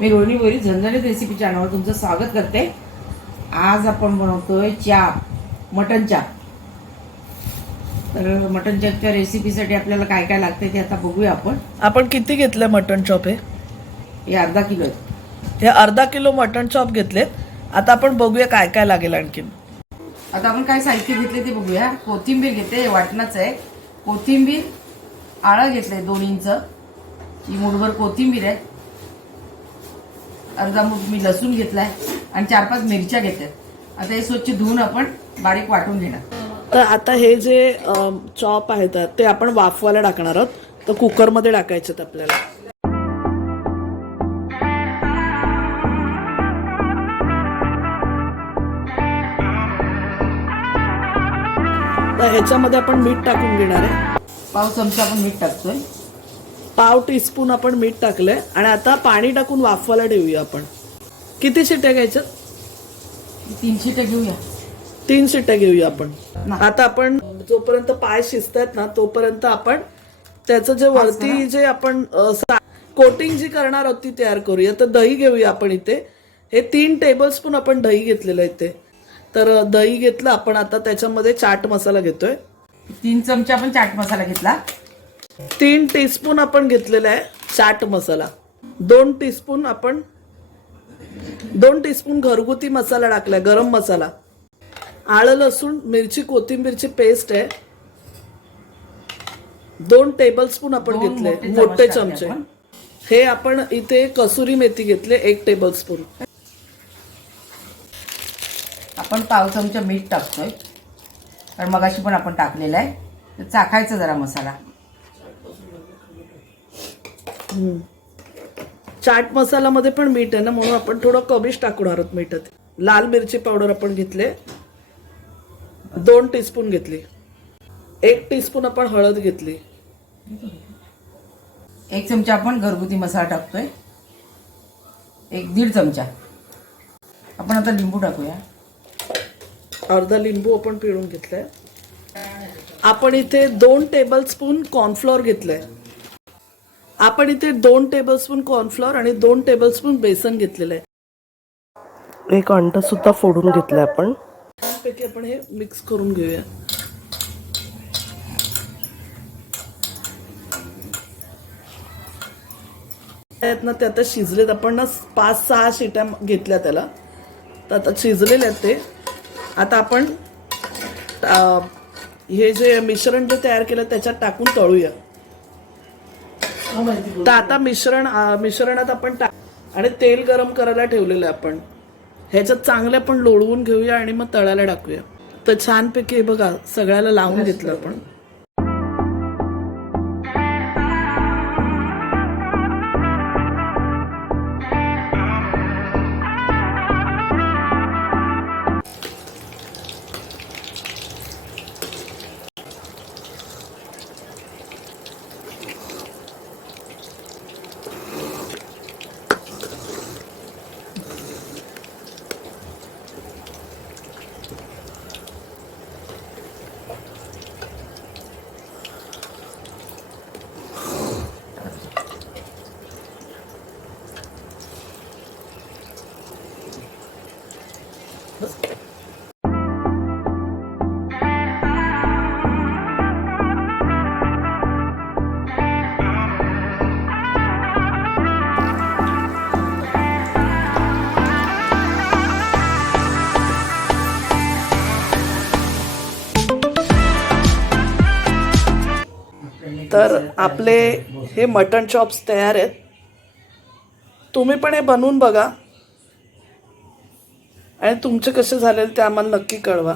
मी रोहिणी बोरी झणझणीत रेसिपी चॅनलवर तुमचं स्वागत करते। आज आपण बनवतोय चाप, मटन चाप। तर मटन चापच्या रेसिपीसाठी आपल्याला काय काय लागते ते आता बघूया आपण। आपण किती घेतले मटन चॉप? हे अर्धा किलो आहे। हे अर्धा किलो मटन चॉप घेतलेत। आता आपण बघूया काय काय लागेल आणखीन। आता आपण काय साहित्य घेतले ते बघूया। कोथिंबीर घेते, वाटणाच आहे। कोथिंबीर आळं घेतलंय 2 इंच, ही मुठभर कोथिंबीर आहे। अर्धा मुठ मी लसूण घेतलाय आणि 4-5 मिरच्या घेतल्यात। आता हे स्वच्छ धुवून आपण बारीक वाटून घेणार। तर आता हे जे चॉप आहेत ते आपण वाफवायला टाकणार आहोत। तर कुकर मध्ये टाकायचे आपल्याला। तर ह्याच्यामध्ये आपण मीठ टाकून घेणार आहे। पाव चमचा आपण मीठ टाकतोय। पाव टीस्पून आपण मीठ टाकलंय आणि आता पाणी टाकून वाफवायला ठेवूया आपण। किती शिट्ट्या घ्यायच्या? 3 शिट्ट्या घेऊया। 3 शिट्ट्या घेऊया आपण। आता आपण जोपर्यंत पाय शिजतात ना तोपर्यंत आपण त्याचं जे वरती जे आपण कोटिंग जी करणार आहोत ती तयार करूया। तर दही घेऊया आपण इथे। हे 3 टेबलस्पून आपण दही घेतलेलं आहे इथे। तर दही घेतलं आपण। आता त्याच्यामध्ये चाट मसाला घेतोय। 3 चमचे आपण चाट मसाला घेतला। 3 टीस्पून आपण घेतलेला आहे चाट मसाला। 2 टीस्पून आपण 2 टीस्पून घरगुती मसाला टाकलाय, गरम मसाला। आलं लसूण मिरची कोथिंबीरची पेस्ट आहे 2 टेबलस्पून आपण घेतले, मोठे चमचे। हे आपण इथे कसुरी मेथी घेतले 1 टेबलस्पून। आपण पाव चमचा मीठ टाकतोय, कारण मगाशी पण आपण टाकलेलं आहे। तर चाखायचा जरा मसाला। चाट मसाला मध्ये पण मीठ आहे ना, म्हणून आपण थोडं कमीच टाकणार आहोत मीठात। लाल मिरची पावडर आपण घेतले 2 टीस्पून घेतली। 1 टीस्पून आपण हळद घेतली। 1 चमचा आपण घरगुती मसाला टाकतोय, 1-1.5 चमचा। आपण आता लिंबू टाकूया। अर्धा लिंबू आपण पिळून घेतलाय। आपण इथे 2 टेबलस्पून कॉर्नफ्लॉर घेतलंय। आपण इथे 2 टेबलस्पून कॉर्नफ्लॉर आणि 2 टेबलस्पून बेसन घेतलेलं आहे। 1 अंडा सुद्धा फोडून घेतलंय आपण। त्यापैकी आपण हे मिक्स करून घेऊया। ना ते आता शिजलेत। आपण ना 5-6 शिट्या घेतल्या त्याला। तर आता शिजलेले आहेत ते। आता आपण हे जे मिश्रण जे तयार केलं त्याच्यात टाकून तळूया। तर आता मिश्रणात आपण आणि तेल गरम करायला ठेवलेलं आहे आपण। ह्याच्यात चांगले आपण लोळवून घेऊया आणि मग तळायला टाकूया। तर छानपैकी बघा सगळ्याला लावून घेतलं आपण। तर आपले हे मटन चॉप्स तयार आहेत। तुम्ही पण हे बनवून बघा आणि तुमचे कसे झाले ते आम्हाला नक्की कळवा।